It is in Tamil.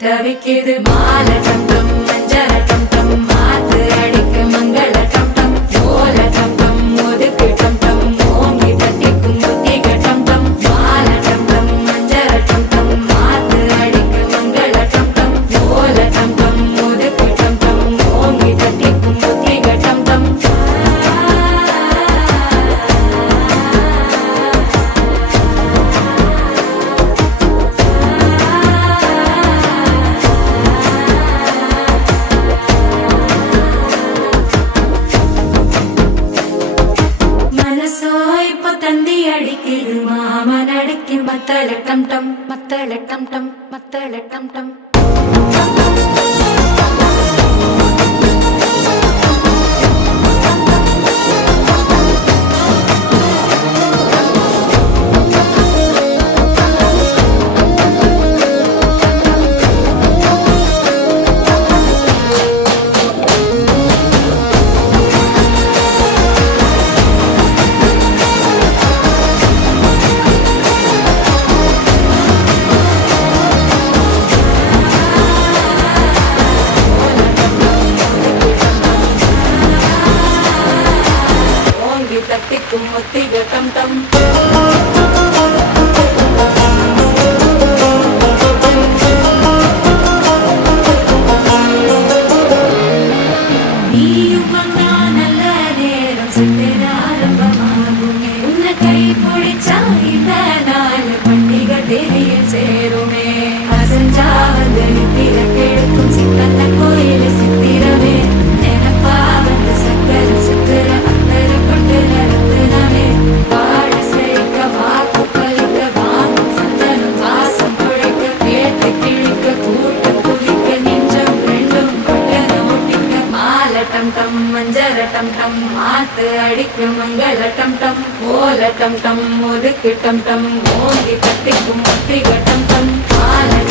தவிக்குது மால டம் டம் மஞ்சள டம் டம் மாத்து அடிக்க மங்கள டம் டம் ஓல டம் டம் ஒதுக்கு டம் டம் ஓங்கி தட்டிக்கும் புத்திக டம் டம் மால டம் டம் மஞ்சள டம் டம் மாத்து அடிக்க மங்கள டம் டம் ஓல டம் டம் ஒதுக்கு டம் டம் ஓங்கி தட்டிக்கும் புத்திக டம் டம் தந்தி அடிக்குது மாமன் அடிக்கு மத்தள டம் டம் மத்தள டம் டம் மத்தள டம் டம் தட்டிக்கும் முத்திக டம் டம் நீயும் வந்தா நல்ல நேரம் சித்திர ஆரம்பமாகுமே உன்னை கை பிடிச்சா இந்த நாள் பண்டிகை தேதியில் சேருமே அசஞ்சா வந்து நித்திர கெடுக்கும் சித்தந்த கோயில் சித்திரமே நினப்பா வந்து சக்கர சித்திர அக்கறை கொண்டு நடத்துனவே பாட செழிக்க வாக்கு பலிக்க வாங்கும் சந்தனம் வாசம் குழைக்க கேட்டு கிழிக்க கூட்ட குதிக்க நெஞ்சம் ரெண்டும் கொட்டன ஒட்டிக்க மால டம் டம் மஞ்சள டம் டம் மாத்து அடிக்க மங்கள டம் டம் ஓல டம் டம் ஒதுக்கு டம் டம் ஓங்கி தட்டிக்கும் முத்திக டம் டம் மால